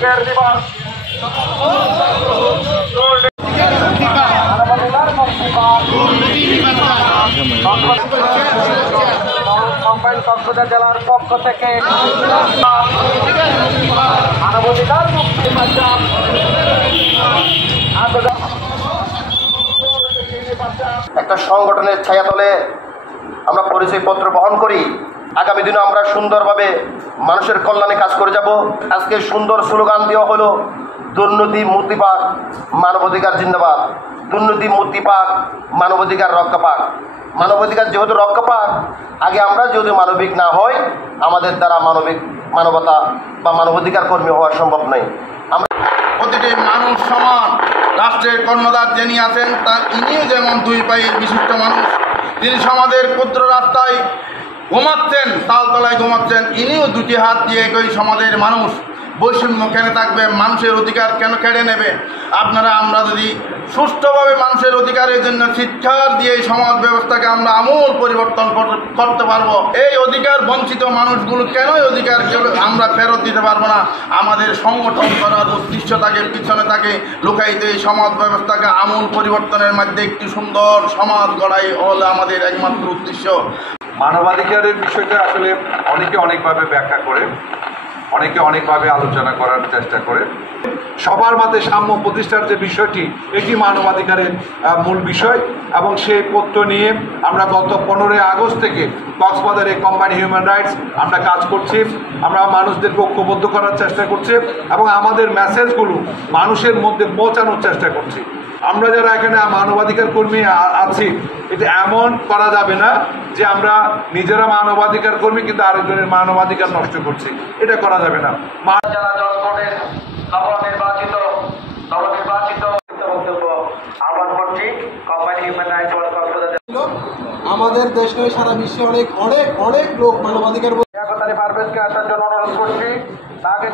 মানবাধিকার দিবস কক্সবাজার জেলার পক্ষ থেকে মানবাধিকার মুক্তি একটা সংগঠনের ছায়াতলে আমরা পরিচয়পত্র বহন করি। আগামী দিনে আমরা সুন্দরভাবে মানুষের কল্যাণে কাজ করে যাব। আজকে সুন্দর স্লোগান দেওয়া হলো দুর্নীতি মুক্তি পাক, মানবাধিকার জিন্দাবাদ। দুর্নীতি মুক্তি পাক, মানবাধিকার রক্ষা পাক। মানবাধিকার যেহেতু রক্ষা পাক, আগে আমরা যদি মানবিক না হই, আমাদের দ্বারা মানবতা বা মানবাধিকার কর্মী হওয়া সম্ভব নয়। আমরা প্রতিটি মানুষ সমান, রাষ্ট্রের কর্ণধার যিনি আছেন তার ইনিও যেমন দুই পায়ের বিশিষ্ট মানুষ। তিনি সমাজের ক্ষুদ্র রাস্তায় ঘুমাচ্ছেন, তালতলায় ঘুমাচ্ছেন, ইনিও দুটি হাত দিয়ে একই সমাজের মানুষ। বৈষম্য কেন থাকবে? মানুষের অধিকার কেন কেড়ে নেবে? আমরা যদি সুষ্ঠুভাবে মানুষের অধিকারের জন্য শিক্ষার দিয়ে এই সমাজ ব্যবস্থাকে আমরা আমূল পরিবর্তন করতে পারবো। এই অধিকার বঞ্চিত মানুষগুলো কেন অধিকার আমরা ফেরত দিতে পারবো না? আমাদের সংগঠন করার উদ্দেশ্য থাকে, পিছনে থাকে লুকায়িত এই সমাজ ব্যবস্থাকে আমূল পরিবর্তনের মধ্যে একটি সুন্দর সমাজ গড়াই হলো আমাদের একমাত্র উদ্দেশ্য। মানবাধিকারের বিষয়টা আসলে অনেকে অনেকভাবে ব্যাখ্যা করে, অনেকে অনেকভাবে আলোচনা করার চেষ্টা করে। সবার মধ্যে সাম্য প্রতিষ্ঠার যে বিষয়টি, এটি মানবাধিকারের মূল বিষয় এবং সেই পত্র নিয়ে আমরা গত 15 আগস্ট থেকে কক্সবাজারে কম্বাইন্ড হিউম্যান রাইটস আমরা কাজ করছি। আমরা মানুষদেরকে ঐক্যবদ্ধ করার চেষ্টা করছি এবং আমাদের মেসেজগুলো মানুষের মধ্যে পৌঁছানোর চেষ্টা করছি। আমরা যারা এখানে মানবাধিকার কর্মী আছি, এটা এমন করা যাবে না যে আমরা নিজেরা মানবাধিকার কর্মী কিন্তু আরেকজনের মানবাধিকার নষ্ট করছি, এটা করা যাবে না। যারা জনগণের নবনির্বাচিত আহ্বান করছি combined human rights watch Cox's Bazar. আমাদের দেশ নয়, সারা বিশ্বে অনেক অনেক অনেক লোক মানবাধিকার পারভেজকে আসার জন্য অনুরোধ করছি। তাকে